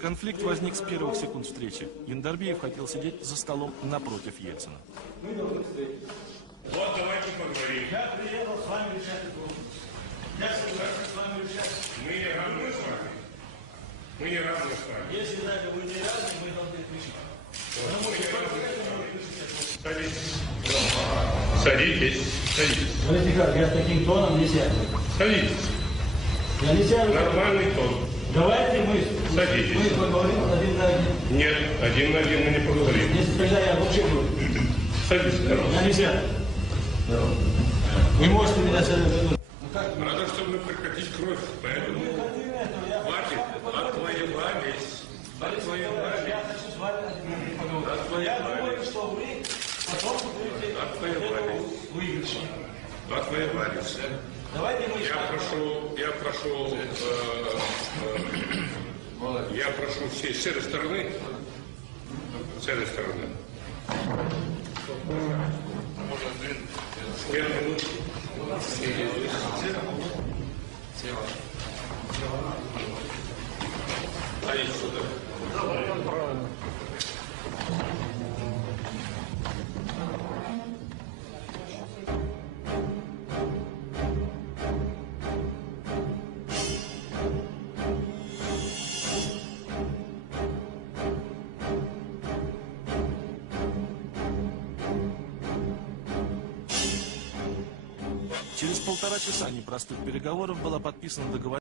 Конфликт возник с первых секунд встречи. Яндарбиев хотел сидеть за столом напротив Ельцина. Вот давайте поговорим. Я приехал с вами решать вопрос. Я согласен с вами решать. Мы не равны с вами. Мы не равны с вами. Если даже вы не рады, мы должны решить. Мы не равны с вами. Садитесь. Садитесь. Садитесь. Смотрите как, я с таким тоном не сяду. Садитесь. Нормальный тон. Давайте мы, Садитесь. мы поговорим один на один. Нет, один на один мы не поговорим. Если тогда я вообще буду. Садитесь, пожалуйста. Я не сяду. Вы можете меня сядать. Ну? Надо, чтобы прекратить кровь. Поэтому хватит. Отвоевались. Отвоевались. Я думаю, что вы потом будете Отвоевались. Отвоевались. Давайте мы Я прошу, я прошу, э, э, я прошу всей, с этой стороны, с этой стороны. Минутки. А иди сюда. Через полтора часа непростых переговоров была подписана договоренность